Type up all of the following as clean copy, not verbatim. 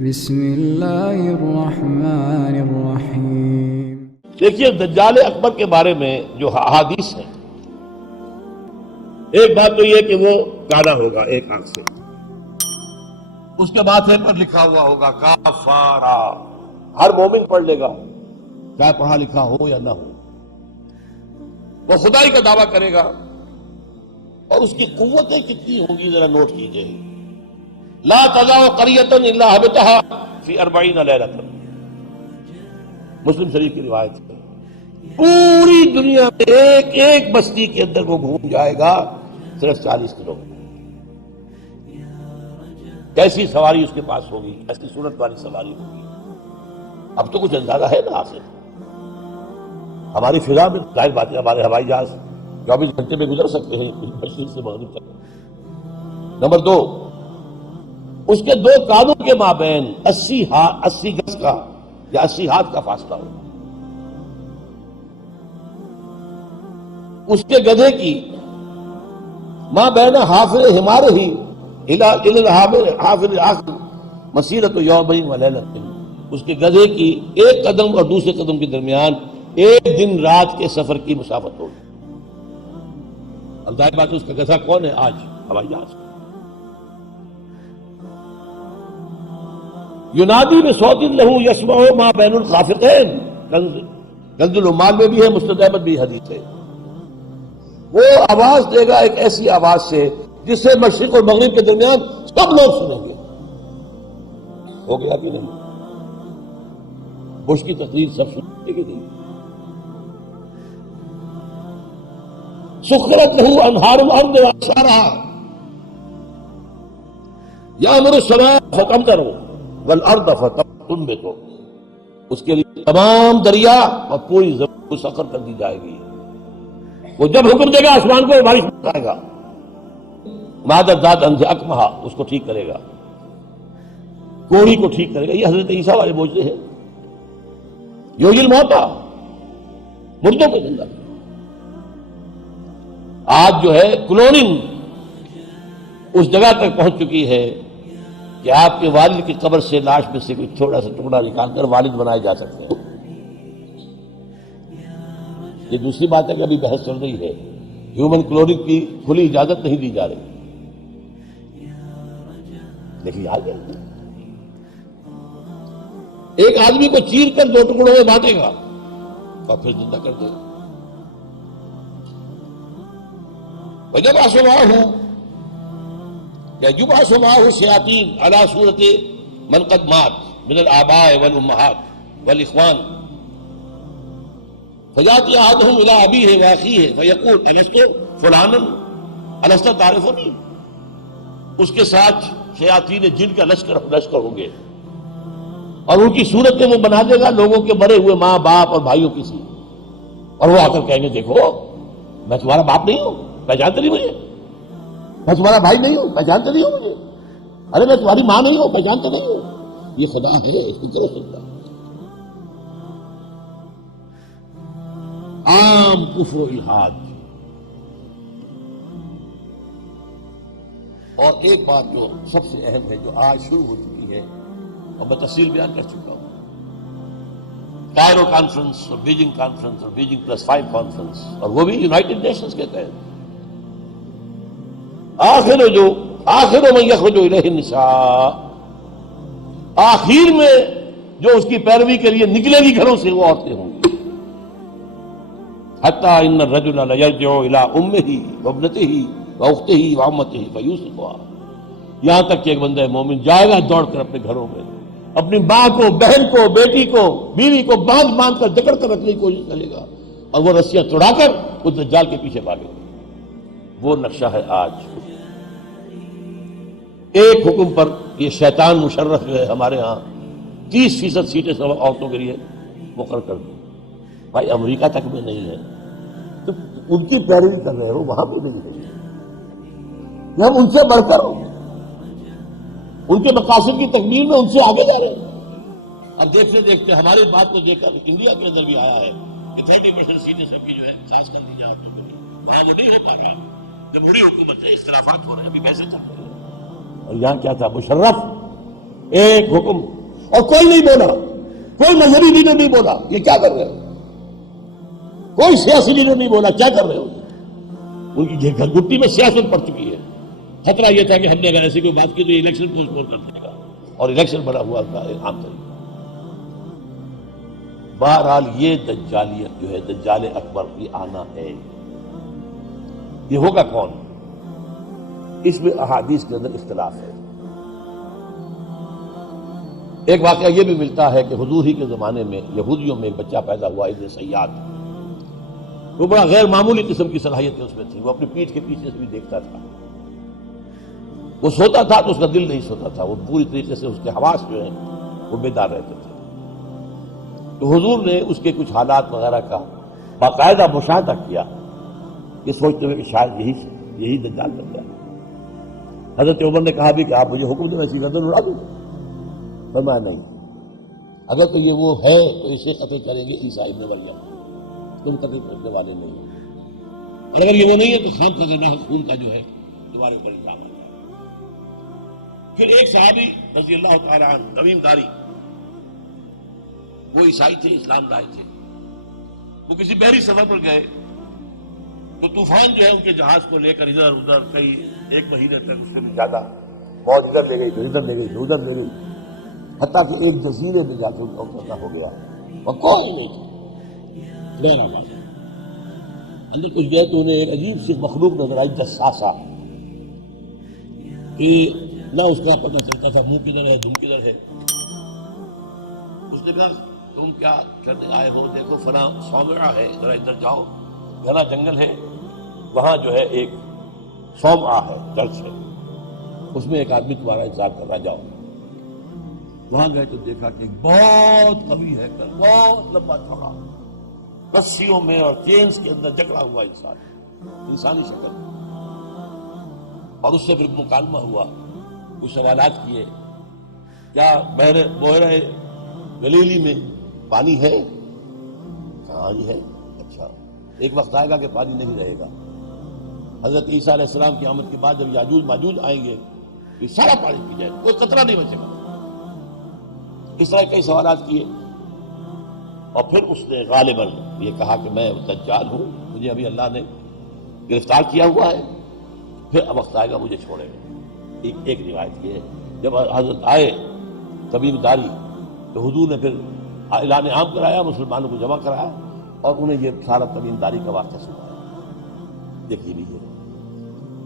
بسم اللہ الرحمن الرحیم۔ دیکھیے دجال اکبر کے بارے میں جو احادیث ہیں، ایک بات تو یہ کہ وہ کانا ہوگا ایک آنکھ سے، اس کے ماتھے پر لکھا ہوا ہوگا کافارا، ہر مومن پڑھ لے گا چاہے پڑھا لکھا ہو یا نہ ہو۔ وہ خدائی کا دعویٰ کرے گا، اور اس کی قوتیں کتنی ہوں گی ذرا نوٹ کیجئے۔ لا تزال قریۃ الا حبطھا فی 40 لیلۃ، مسلم شریف کی روایت ہے۔ پوری دنیا میں ایک ایک بستی کے اندر وہ گھوم جائے گا صرف 40 کلومیٹر۔ کیسی سواری اس کے پاس ہوگی، کیسی صورت والی سواری ہوگی، اب تو کچھ اندازہ ہے نا حاصل۔ ہماری فضا میں ظاہر بات ہے ہمارے ہوائی جہاز 24 گھنٹے میں گزر سکتے ہیں مشرق سے مغرب تک۔ نمبر 2، اس کے دو کانوں کے مابین 80 گز کا یا 80 ہاتھ کا فاصلہ ہوگا۔ اس کے گدھے کی ماں بین حافر ہمارے ہی حافر آخر مسیرت یومین و لیلۃ، اس کے گدھے کی ایک قدم اور دوسرے قدم کے درمیان ایک دن رات کے سفر کی مسافت ہوگی۔ اب ظاہر بات ہے اس کا گدھا کون ہے آج ہوائی جہاز؟ ینادی بصوت لہ یسمع ما بین الخافقین، کنز العمال میں بھی ہے، مسند احمد بھی حدیث ہے۔ وہ آواز دے گا ایک ایسی آواز سے جس سے مشرق اور مغرب کے درمیان سب لوگ سنیں گے۔ ہو گیا کہ نہیں؟ بش کی تقریر سب سنیں گے کہ نہیں؟ سخرت لہ انہار الارض وانصارھا یأمر السماء فتمطر والارض فتنبت، اس کے لیے تمام دریا اور پوری زمین کو سخر کر دی جائے گی۔ وہ جب حکم دے گا آسمان کو بارش برسائے گا۔ مادر ذات انز اکمہا، اس کو ٹھیک کرے گا، کوڑی کو ٹھیک کرے گا۔ یہ حضرت عیسیٰ والے معجزے ہیں۔ یحیی الموتیٰ، مردوں کو زندہ۔ آج جو ہے کلوننگ اس جگہ تک پہنچ چکی ہے کہ آپ کے والد کی قبر سے لاش میں سے کوئی چھوٹا سا ٹکڑا نکال کر والد بنائے جا سکتے ہیں۔ یہ دوسری بات ہے کہ ابھی بحث چل رہی ہے، ہیومن کلوننگ کی کھلی اجازت نہیں دی جا رہی، لیکن آ گیا ایک آدمی کو چیر کر 2 ٹکڑوں میں بانٹے گا اور پھر زندہ کر دے گا۔ وَيَبْعَثُ مَعَهُ يَبْعَثُ مَعَهُ الشَّيَاطِينَ عَلَى صُورَةِ مَنْ قَدْ مَاتَ مِنَ الْآبَاءِ وَالْأُمَّهَاتِ وَالْإِخْوَانِ فَيَأْتِي أَحَدُهُمْ إِلَىٰ أَبِيهِ وَأَخِيهِ فَيَقُولُ أَلَسْتُ فُلَانًا أَلَسْتَ تَعْرِفُنِي، اس کے ساتھ شیاطین جن کا لشکر ہوں گے، اور ان کی صورتیں وہ بنا دے گا لوگوں کے مرے ہوئے ماں باپ اور بھائیوں کی سی، اور وہ آ کر کہیں گے دیکھو میں تمہارا باپ نہیں ہوں، پہچانتے نہیں مجھے، میں تمہارا بھائی نہیں ہوں، پہچانتے نہیں ہو مجھے، ارے میں تمہاری ماں نہیں ہوں، پہچانتے نہیں ہوں، یہ خدا ہے، اس کو کرو سجدہ۔ عام کفر و الحاد۔ اور ایک بات جو سب سے اہم ہے جو آج شروع ہو چکی ہے اور میں تفصیل بیان کر چکا ہوں، کائرو کانفرنس اور بیجنگ کانفرنس اور بیجنگ +5 کانفرنس، اور وہ بھی یونائٹڈ نیشنز کے تحت، آخر من یخرج الیہ النساء، آخر میں جو اس کی پیروی کے لیے نکلے گی گھروں سے وہ عورتیں ہوں گی۔ حتی ان الرجل لیرجع الی امہ وابنتہ واختہ وعمتہ فیوثقها، یہاں تک کہ ایک بندہ مومن جائے گا دوڑ کر اپنے گھروں میں، اپنی ماں کو، بہن کو، بیٹی کو، بیوی کو باندھ کر جکڑ کر رکھنے کی کوشش کرے گا، اور وہ رسیاں توڑا کر اس دجال کے پیچھے بھاگے گا۔ وہ نقشہ ہے آج۔ ایک حکم پر یہ شیطان مشرف جو ہے ہمارے ہاں 30% سیٹیں سب عورتوں کے لیے مقرر کر دی۔ بھائی امریکہ تک میں نہیں ہے تو ان کی پیروی کر رہے ہو، وہاں بھی نہیں ہے، ہم ان سے بڑھ کر ان کے مقاصد کی تکمیل میں ان سے آگے جا رہے ہیں۔ اب دیکھتے دیکھتے ہماری بات کو دیکھ کر انڈیا کے اندر بھی آیا ہے کہ 30% سیٹیں سب کی جو ہے خاص کر دی جا رہی ہے، وہاں وہ نہیں ہو پا رہا، جمہوری حکومت ہے، اختلافات ہو رہے ہیں، ابھی کیسے چل رہے ہیں۔ اور یہاں کیا تھا؟ مشرف ایک حکم، اور کوئی نہیں بولا، کوئی مذہبی لیڈر نہیں بولا یہ کیا کر رہے ہو، کوئی سیاسی لیڈر نہیں بولا کیا کر رہے ہو. ان کی گھرگٹی میں سیاست پڑ چکی ہے. خطرہ یہ تھا کہ ہم نے اگر ایسی کوئی بات کی تو یہ الیکشن پوسٹ پون کر دے گا، اور الیکشن بڑا ہوا تھا عام طریقے. بہرحال یہ دجالیت جو ہے، دجال اکبر کی آنا ہے، یہ ہوگا کون؟ اس میں احادیث کے اندر اختلاف ہے. ایک واقعہ یہ بھی ملتا ہے کہ حضور ہی کے زمانے میں یہودیوں میں ایک بچہ پیدا ہوا ابن سیاد. وہ بڑا غیر معمولی قسم کی صلاحیتیں اس میں تھیں. وہ اپنی پیٹھ کے پیچھے سے بھی دیکھتا تھا. وہ سوتا تھا تو اس کا دل نہیں سوتا تھا، وہ پوری طریقے سے اس کے حواس جو ہیں وہ بیدار رہتے تھے. تو حضور نے اس کے کچھ حالات وغیرہ کا باقاعدہ مشاہدہ کیا، یہ سوچتے ہوئے کہ شاید یہی دجال بن جائے. حضرت عمر نے کہا بھی کہ آپ مجھے حکم دیں ایسی گردن اڑا دوں. فرمایا نہیں، اگر تو یہ وہ ہے تو اسے قتل کریں گے عیسیٰ ابن مریم، تم قتل کرنے والے نہیں ہیں. اور اگر یہ وہ نہیں ہے تو خام خزانہ خون کا جو ہے تمہارے اوپر الزام ہے. پھر ایک صحابی رضی اللہ تعالیٰ عنہ تمیم داری، وہ عیسائی تھے، اسلام لائے تھے. وہ کسی بحری سفر پر گئے تو طوفان جو ہے ان کے جہاز کو لے کر ادھر ادھر کئی ایک مہینے تک اس سے بھی زیادہ موج ادھر لے گئی تو ادھر لے گئی تو ادھر لے گئی، حتیٰ کہ ایک جزیرے میں جا کے ان کا اترنا ہو گیا اور کوئی نہیں تھا. غیر آباد اندر کچھ گئے تو انہیں ایک عجیب سی مخلوق نظر آئی، جساسا، کہ نہ اس کا پتہ چلتا تھا منہ کدھر ہے دھن کدھر ہے. اس نے کہا تم کیا کرنے آئے ہو؟ دیکھو فلاں صومعہ ہے، ذرا ادھر جاؤ، گھنا جنگل ہے، وہاں جو ہے ایک صومعہ ہے، چرچ ہے، اس میں ایک آدمی تمہارا انتظار کر رہا، جاؤ. وہاں گئے تو دیکھا کہ ایک بہت قوی ہے، بہت لمبا چوڑا، رسیوں میں اور چینز کے اندر جکڑا ہوا انسان، انسانی شکل. اور اس سے پھر مکالمہ ہوا، کچھ سوالات کیے، کیا بحیرہ گلیلی میں پانی ہے؟ کہاں جی ہے. اچھا، ایک وقت آئے گا کہ پانی نہیں رہے گا. حضرت عیسیٰ علیہ السلام کی آمد کے بعد جب یاجوج ماجوج آئیں گے یہ سارا پانی پی جائے گا، کوئی قطرہ نہیں بچے گا. اس طرح کئی سوالات کیے اور پھر اس نے غالباً یہ کہا کہ میں دجال ہوں، مجھے ابھی اللہ نے گرفتار کیا ہوا ہے، پھر اب وقت آئے گا مجھے چھوڑے گا. ایک روایت یہ ہے. جب حضرت آئے تمیم داری تو حضور نے پھر اعلان عام کرایا، مسلمانوں کو جمع کرایا اور انہیں یہ سارا تمیم داری کا واقعہ سنایا. دیکھیے لیجیے.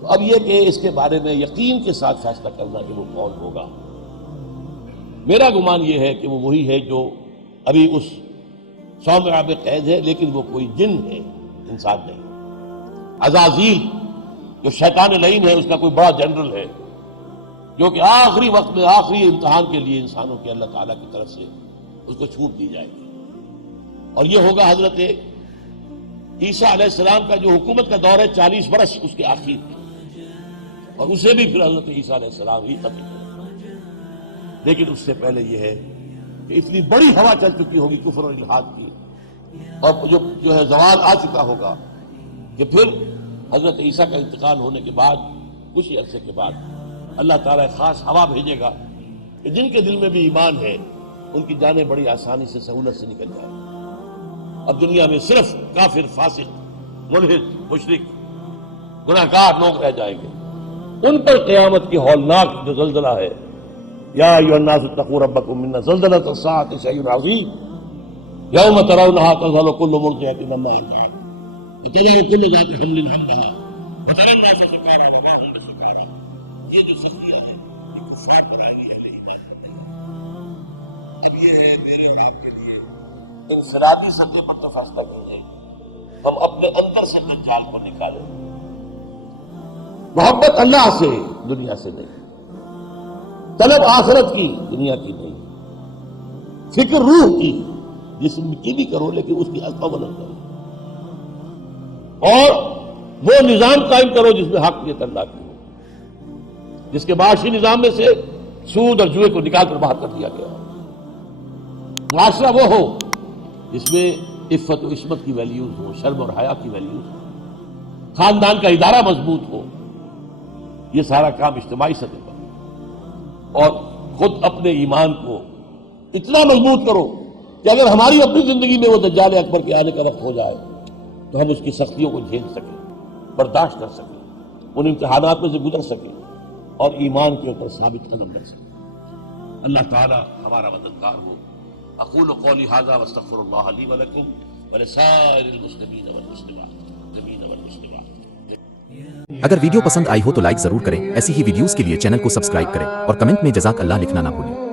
تو اب یہ کہ اس کے بارے میں یقین کے ساتھ فیصلہ کرنا کہ وہ کون ہوگا. میرا گمان یہ ہے کہ وہ وہی ہے جو ابھی اس صومعہ میں قید ہے، لیکن وہ کوئی جن ہے، انسان نہیں. عزازیل جو شیطان لعین ہے، اس کا کوئی بڑا جنرل ہے جو کہ آخری وقت میں آخری امتحان کے لیے انسانوں کے اللہ تعالیٰ کی طرف سے اس کو چھوٹ دی جائے گی. اور یہ ہوگا حضرت عیسیٰ علیہ السلام کا جو حکومت کا دور ہے 40 برس اس کے آخر میں، اور اسے بھی پھر حضرت عیسیٰ علیہ السلام ہی قتل کریں. لیکن اس سے پہلے یہ ہے کہ اتنی بڑی ہوا چل چکی ہوگی کفر اور الحاد کی، اور جو ہے زوال آ چکا ہوگا کہ پھر حضرت عیسیٰ کا انتقال ہونے کے بعد کچھ ہی عرصے کے بعد اللہ تعالیٰ ایک خاص ہوا بھیجے گا کہ جن کے دل میں بھی ایمان ہے ان کی جانیں بڑی آسانی سے سہولت سے نکل جائیں. اب دنیا میں صرف کافر، فاسق، ملحد، مشرک، گناہگار لوگ رہ جائیں گے. ان پر قیامت کی ہولناک جو زلزلہ ہے، یا ایھا الناس اتقوا ربکم ان زلزلۃ الساعۃ شیء عظیم یوم ترونھا تذہل کل مرضعۃ عما ارضعت وتضع کل ذات حمل حملھا وتری الناس سکارى وما هم بسکارى. یہ جو سختیاں ہیں یہ کفار پر آئی ہیں نہیں. اب یہ ہے میرے اور آپ کے لیے انفرادی سطح پر تو فیصلہ کریں، ہم اپنے اندر سے دجال کو نکالیں. محبت اللہ سے، دنیا سے نہیں. طلب آخرت کی، دنیا کی نہیں. فکر روح کی، جسم کی بھی کرو لیکن اس کی عقل نہ کرو. اور وہ نظام قائم کرو جس میں حقیقت اللہ کی ہو، جس کے معاشی نظام میں سے سود اور جوئے کو نکال کر باہر کر دیا گیا. معاشرہ وہ ہو جس میں عفت و عصمت کی ویلیوز ہو، شرم اور حیا کی ویلیوز ہو، خاندان کا ادارہ مضبوط ہو. یہ سارا کام اجتماعی سطح پر. اور خود اپنے ایمان کو اتنا مضبوط کرو کہ اگر ہماری اپنی زندگی میں وہ دجال اکبر کے آنے کا وقت ہو جائے تو ہم اس کی سختیوں کو جھیل سکیں، برداشت کر سکیں، ان امتحانات میں سے گزر سکیں اور ایمان کے اوپر ثابت قدم رہ سکیں۔ اللہ تعالی ہمارا مددگار ہو۔ اقول قولی ھذا واستغفر اللہ لی ولکم ولسائر المسلمین والمسلمات اگر ویڈیو پسند آئی ہو تو لائک ضرور کریں، ایسی ہی ویڈیوز کے لیے چینل کو سبسکرائب کریں اور کمنٹ میں جزاک اللہ لکھنا نہ بھولیں۔